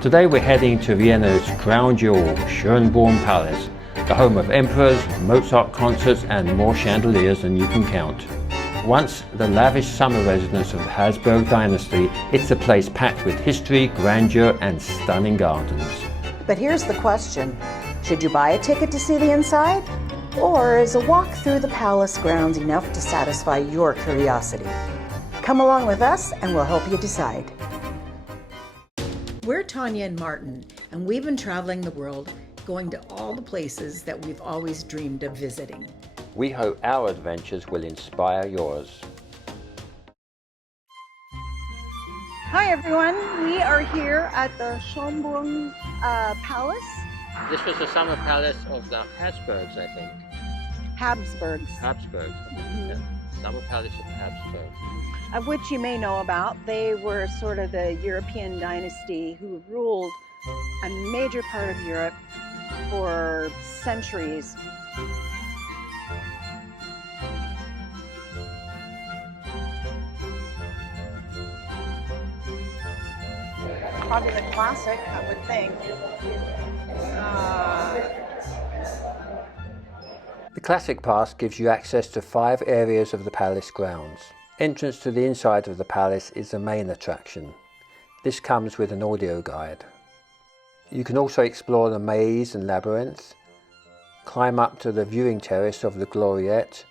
Today we're heading to Vienna's crown jewel, Schönbrunn Palace, the home of emperors, Mozart concerts and more chandeliers than you can count. Once the lavish summer residence of the Habsburg dynasty, it's a place packed with history, grandeur and stunning gardens. But here's the question, should you buy a ticket to see the inside? Or is a walk through the palace grounds enough to satisfy your curiosity? Come along with us and we'll help you decide. We're Tanya and Martin, and we've been traveling the world, going to all the places that we've always dreamed of visiting. We hope our adventures will inspire yours. Hi everyone, we are here at the Schönbrunn Palace. This was the summer palace of the Habsburgs, I think. Habsburgs. Habsburgs. Yeah. Summer palace of Habsburgs. Of which you may know about. They were sort of the European dynasty who ruled a major part of Europe for centuries. Probably the classic, I would think. The Classic Pass gives you access to 5 areas of the palace grounds. Entrance to the inside of the palace is the main attraction. This comes with an audio guide. You can also explore the maze and labyrinth, climb up to the viewing terrace of the Gloriette,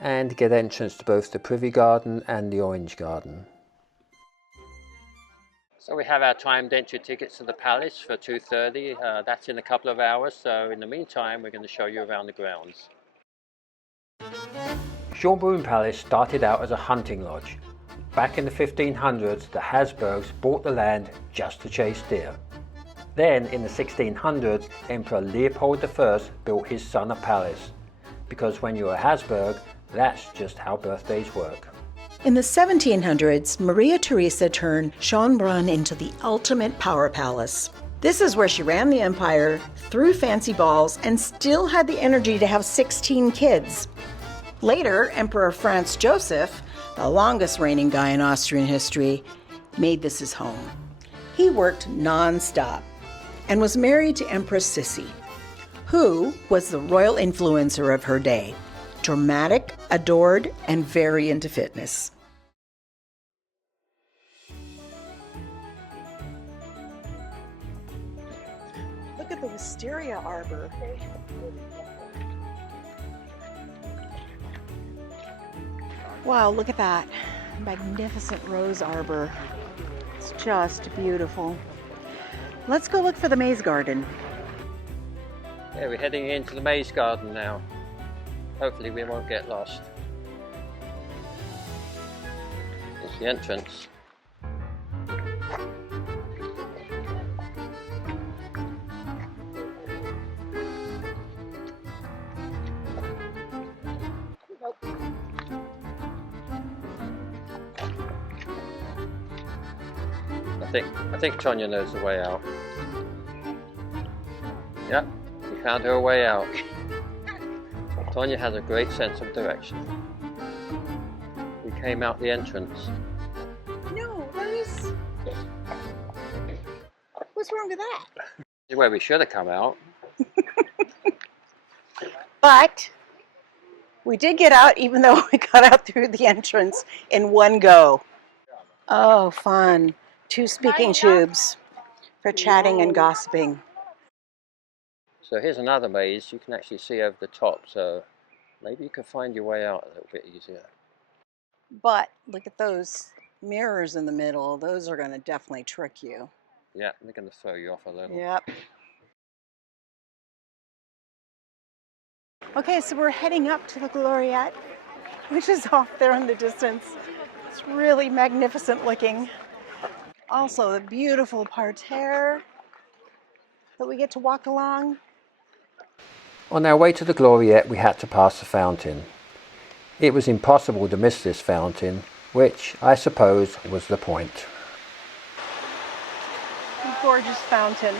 and get entrance to both the Privy Garden and the Orangery Garden. So we have our timed entry tickets to the palace for 2:30. That's in a couple of hours, so in the meantime we're going to show you around the grounds. Schönbrunn Palace started out as a hunting lodge. Back in the 1500s, the Habsburgs bought the land just to chase deer. Then in the 1600s, Emperor Leopold I built his son a palace, because when you're a Habsburg, that's just how birthdays work. In the 1700s, Maria Theresa turned Schönbrunn into the ultimate power palace. This is where she ran the empire, threw fancy balls, and still had the energy to have 16 kids. Later, Emperor Franz Joseph, the longest reigning guy in Austrian history, made this his home. He worked non-stop and was married to Empress Sissi, who was the royal influencer of her day. Dramatic, adored, and very into fitness. Look at the wisteria arbor. Wow, look at that magnificent rose arbor. It's just beautiful. Let's go look for the maze garden. Yeah, we're heading into the maze garden now. Hopefully we won't get lost. It's the entrance. I think Tonya knows the way out. Yep, we found her way out. Tonya has a great sense of direction. We came out the entrance. No, that is... What's wrong with that? This is where we should have come out. But we did get out, even though we got out through the entrance in one go. Oh, fun. 2 speaking tubes for chatting and gossiping. So here's another maze you can actually see over the top, so maybe you can find your way out a little bit easier. But look at those mirrors in the middle. Those are going to definitely trick you. Yeah, they're going to throw you off a little. Yep. Okay, so we're heading up to the Gloriette, which is off there in the distance. It's really magnificent looking. Also, the beautiful parterre that we get to walk along. On our way to the Gloriette, we had to pass the fountain. It was impossible to miss this fountain, which I suppose was the point. A gorgeous fountain.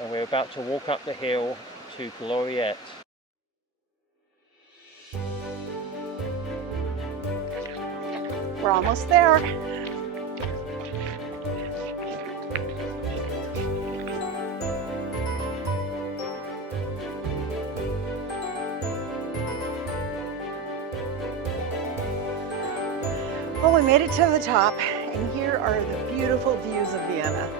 And we're about to walk up the hill to Gloriette. We're almost there. Well, we made it to the top, and here are the beautiful views of Vienna.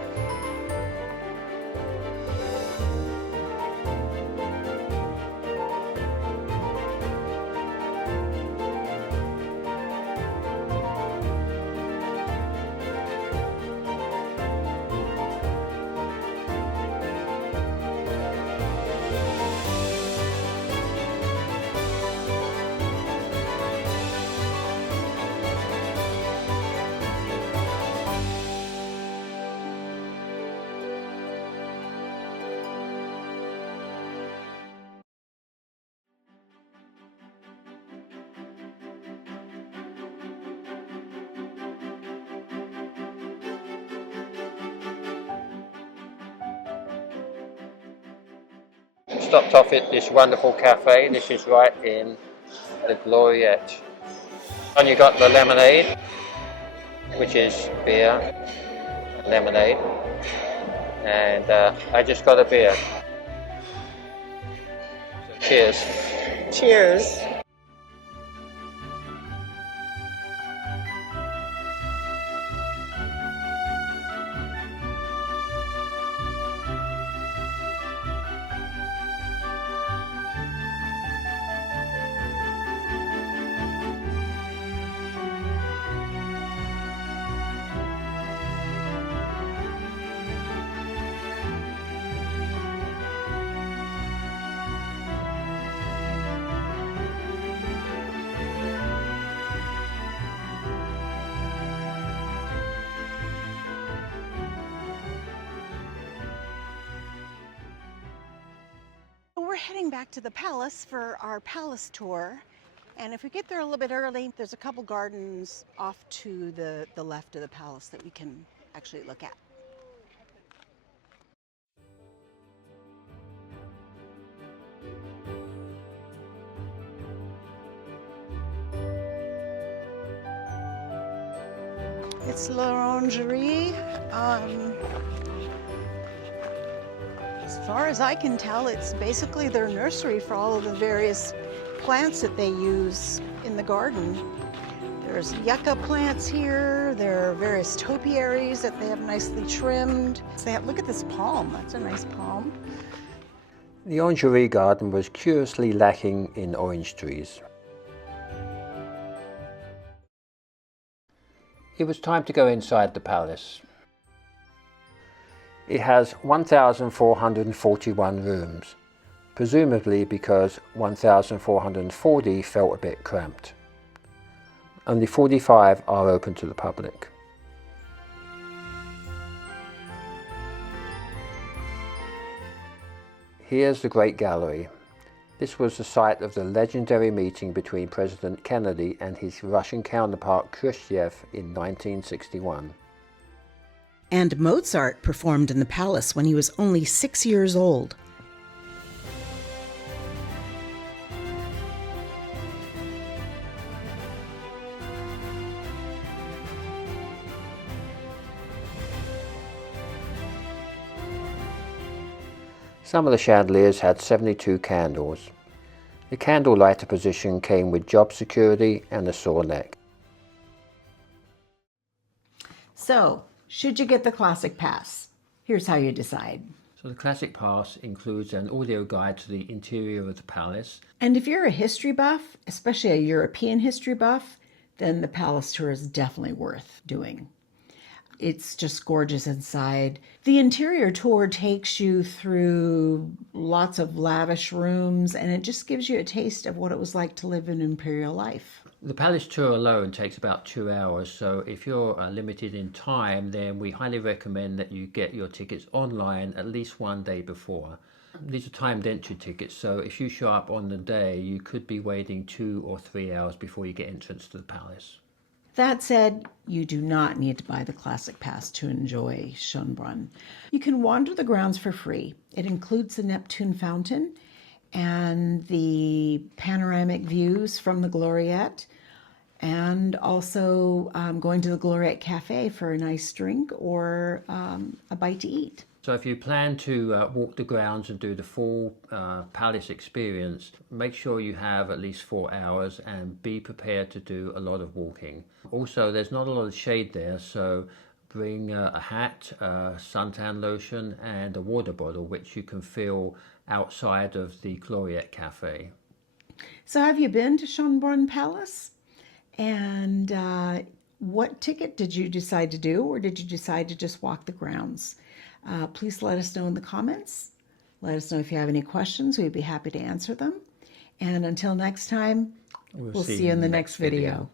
Stopped off at this wonderful cafe. This is right in the Gloriette. And you got the lemonade, which is beer, lemonade, and I just got a beer. So cheers. Cheers. We're heading back to the palace for our palace tour, and if we get there a little bit early, there's a couple gardens off to the left of the palace that we can actually look at. It's l'Orangery. As far as I can tell, it's basically their nursery for all of the various plants that they use in the garden. There's yucca plants here. There are various topiaries that they have nicely trimmed. Look at this palm. That's a nice palm. The Orangery Garden was curiously lacking in orange trees. It was time to go inside the palace. It has 1,441 rooms, presumably because 1,440 felt a bit cramped. Only 45 are open to the public. Here's the Great Gallery. This was the site of the legendary meeting between President Kennedy and his Russian counterpart Khrushchev in 1961. And Mozart performed in the palace when he was only 6 years old. Some of the chandeliers had 72 candles. The candle lighter position came with job security and a saw neck. So, should you get the Classic Pass? Here's how you decide. So the Classic Pass includes an audio guide to the interior of the palace. And if you're a history buff, especially a European history buff, then the palace tour is definitely worth doing. It's just gorgeous inside. The interior tour takes you through lots of lavish rooms, and it just gives you a taste of what it was like to live in imperial life. The palace tour alone takes about 2 hours, so if you're limited in time, then we highly recommend that you get your tickets online at least one day before. These are timed entry tickets, so if you show up on the day, you could be waiting 2 or 3 hours before you get entrance to the palace. That said, you do not need to buy the Classic Pass to enjoy Schönbrunn. You can wander the grounds for free. It includes the Neptune Fountain and the panoramic views from the Gloriette. And also going to the Gloriette Cafe for a nice drink or a bite to eat. So if you plan to walk the grounds and do the full palace experience, make sure you have at least 4 hours and be prepared to do a lot of walking. Also, there's not a lot of shade there, so bring a hat, suntan lotion and a water bottle which you can fill outside of the Gloriette Cafe. So have you been to Schönbrunn Palace? And what ticket did you decide to do, or did you decide to just walk the grounds? Please let us know in the comments. Let us know if you have any questions. We'd be happy to answer them. And until next time, we'll see you in the next video.